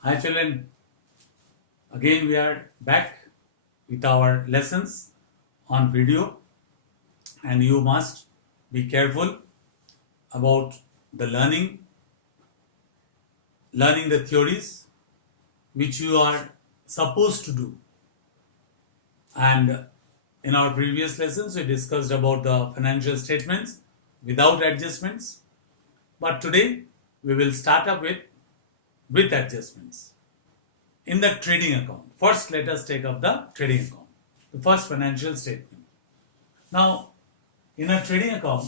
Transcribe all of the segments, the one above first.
Hi children, again we are back with our lessons on video, and you must be careful about the learning the theories which you are supposed to do. And in our previous lessons we discussed about the financial statements without adjustments, but today we will start up with adjustments. In the trading account, first let us take up the trading account, the first financial statement. Now, in a trading account,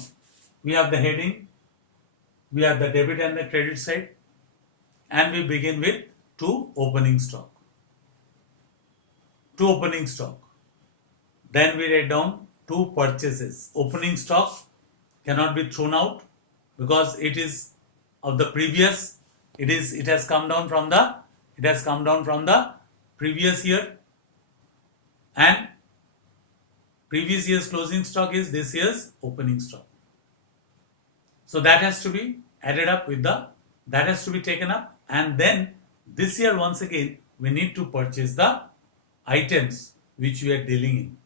we have the heading, we have the debit and the credit side, and we begin with two opening stock. Two opening stock. Then we write down two purchases. Opening stock cannot be thrown out because it is of the previous. It has come down from the previous year, and previous year's closing stock is this year's opening stock. So that has to be added up with that has to be taken up, and then this year once again we need to purchase the items which we are dealing in.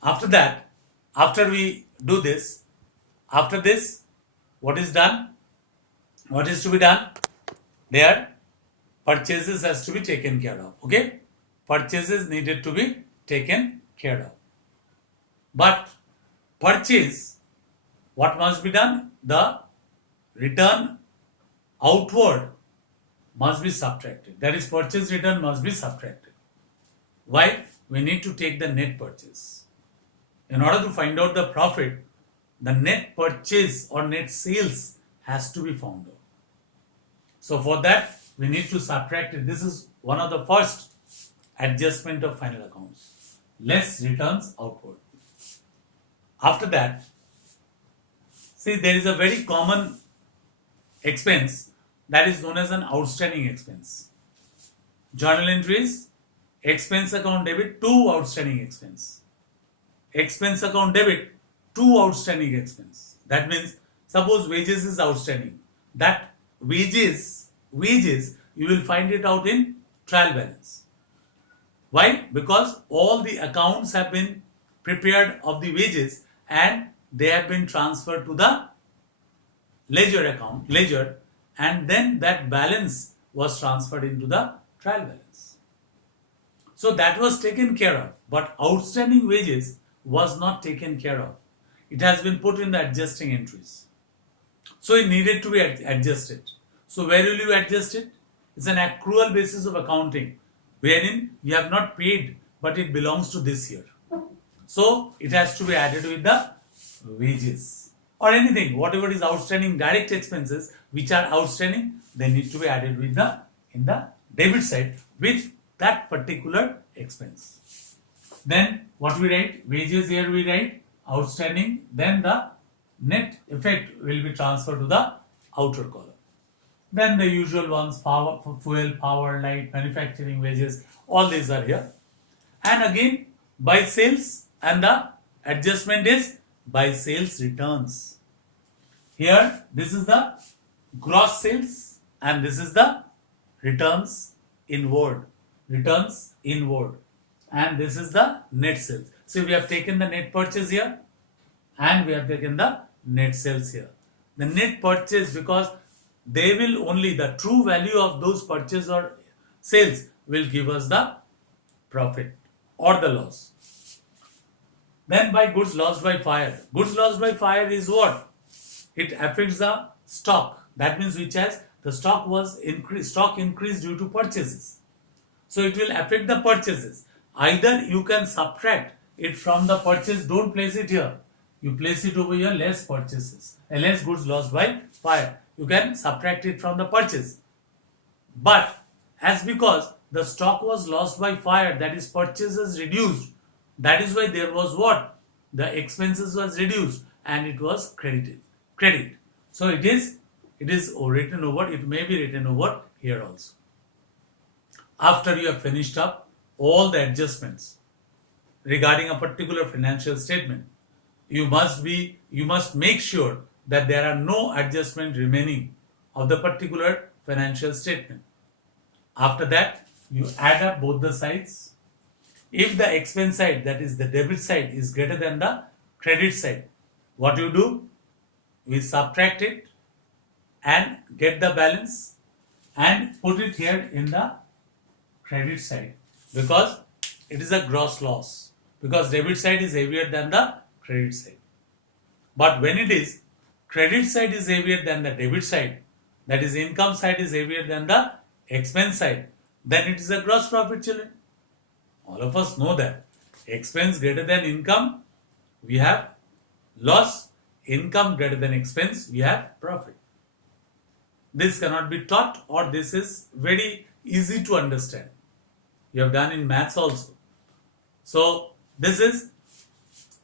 After that, after we do this, after this, what is done? What is to be done? There, purchases has to be taken care of. Okay? Purchases needed to be taken care of. But purchase, what must be done? The return outward must be subtracted. That is, purchase return must be subtracted. Why? We need to take the net purchase. In order to find out the profit, the net purchase or net sales has to be found out. So for that, we need to subtract it. This is one of the first adjustment of final accounts. Less returns outward. After that, see, there is a very common expense that is known as an outstanding expense. Journal entries, expense account debit, two outstanding expense. Expense account debit, two outstanding expense. That means, suppose wages is outstanding. That wages, you will find it out in trial balance. Why? Because all the accounts have been prepared of the wages and they have been transferred to the ledger, and then that balance was transferred into the trial balance. So that was taken care of, but outstanding wages was not taken care of. It has been put in the adjusting entries. So it needed to be adjusted. So where will you adjust it? It's an accrual basis of accounting, wherein you have not paid, but it belongs to this year. So it has to be added with the wages or anything, whatever is outstanding direct expenses which are outstanding, they need to be added with in the debit side with that particular expense. Then what we write? Wages, here we write outstanding, then the net effect will be transferred to the outer column. Then the usual ones, power, fuel, power, light, manufacturing wages, all these are here. And again, by sales, and the adjustment is by sales returns. Here, this is the gross sales and this is the returns inward. Returns inward. And this is the net sales. So we have taken the net purchase here and we have taken the net sales here. The net purchase, because they will only, the true value of those purchase or sales will give us the profit or the loss. Then by goods lost by fire. Goods lost by fire is what? It affects the stock. That means which has the stock was increased, stock increased due to purchases. So it will affect the purchases. Either you can subtract it from the purchase, don't place it here. You place it over here, less purchases, less goods lost by fire. You can subtract it from the purchase. But as because the stock was lost by fire, that is purchases reduced, that is why there was what? The expenses was reduced and it was credited. Credit. So it is written over, it may be written over here also. After you have finished up all the adjustments regarding a particular financial statement, you must make sure that there are no adjustment remaining of the particular financial statement. After that, you add up both the sides. If the expense side, that is the debit side, is greater than the credit side, what you do? We subtract it and get the balance and put it here in the credit side, because it is a gross loss, because debit side is heavier than the credit side. But when it is credit side is heavier than the debit side, that is income side is heavier than the expense side, then it is a gross profit, children. All of us know that expense greater than income, we have loss. Income greater than expense, we have profit. This cannot be taught, or this is very easy to understand. You have done in maths also. So this is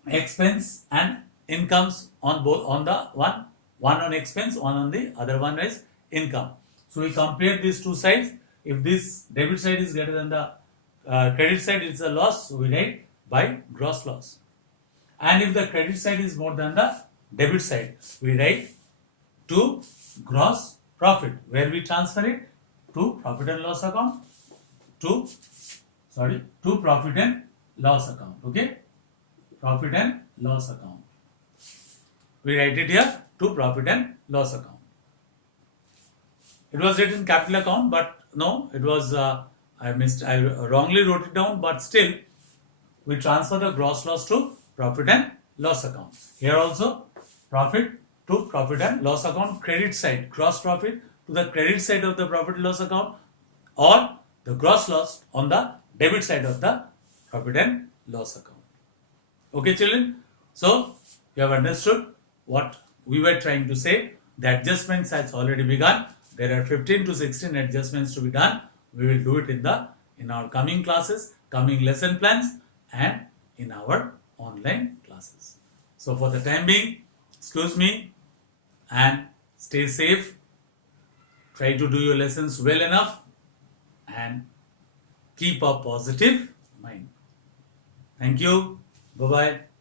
expense and incomes on both, on the one on expense, one on the other one is income. So we compare these two sides. If this debit side is greater than the credit side, it's a loss, so we write by gross loss. And if the credit side is more than the debit side, we write to gross profit, where we transfer it to profit and loss account, to profit and loss account. Okay, profit and loss account. We write it here to profit and loss account. It was written capital account, but no, it was I wrongly wrote it down, but still we transfer the gross loss to profit and loss account. Here also profit to profit and loss account, credit side, gross profit to the credit side of the profit and loss account, or the gross loss on the debit side of the profit and loss account. Okay, children, so you have understood what we were trying to say. The adjustments has already begun. There are 15 to 16 adjustments to be done. We will do it in our coming classes, coming lesson plans, and in our online classes. So for the time being, excuse me and stay safe. Try to do your lessons well enough and keep a positive mind. Thank you. Bye-bye.